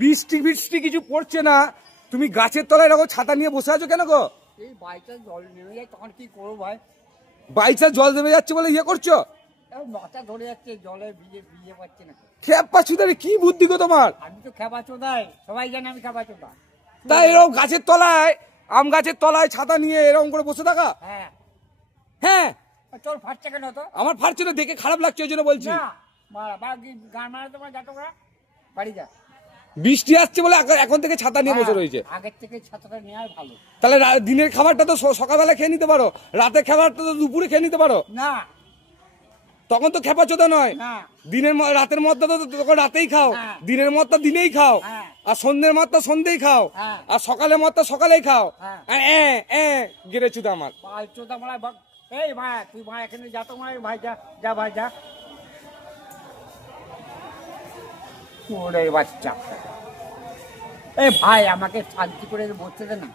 বৃষ্টি বৃষ্টি কিছু পড়ছে না, তুমি গাছের তলায় এরকম ছাতা নিয়ে বসে আছো কেন গো? এই বাইচান্স জল নেমে যায় তখন কি করবো ভাই? বাইচান্স জল নেমে যাচ্ছে বলে ইয়ে করছো? মাথা ধরে যাচ্ছে জলে ভিজে পাচ্ছে না। খেপা চুদারে কি বুদ্ধি গো তোমার? আমি তো খেপা চোদাই, সবাই জানে আমি খেপা চোদা। তাই এরকম গাছের তলায়, আম গাছের তলায় ছাতা নিয়ে এরকম করে বসে থাকা? হ্যাঁ হ্যাঁ, তোর ফাটছে কেন? তো আমার ফাটছে না, দেখে খারাপ লাগছে ওই জন্য বলছি। গান মারা তোমার যা, তোমরা বাড়ি যা। বৃষ্টি আসছে বলে এখন থেকে ছাতা নিয়ে বসে রয়েছে। আগের থেকে ছাতাটা নেওয়াই ভালো। তাহলে দিনের খাবারটা তো সকালবেলা খেয়ে নিতে পারো, রাতের খাবারটা তো দুপুরে খেয়ে নিতে পারো না। তখন তো খেপাচোদা নয়। দিনের রাতের মদটা তো তখন রাতেই খাও, দিনের মদটা দিনেই খাও, আর সন্ধ্যের মদটা সন্ধ্যেই খাও, আর সকালের মদটা সকালেই খাও। গেড়ে চুদা আমার এই ভাই, তুই ভাই এখানে যা তো ভাই, যা যা ভাই যা। বাচ্চা, এই ভাই আমাকে শান্তি করে বসতে দে না।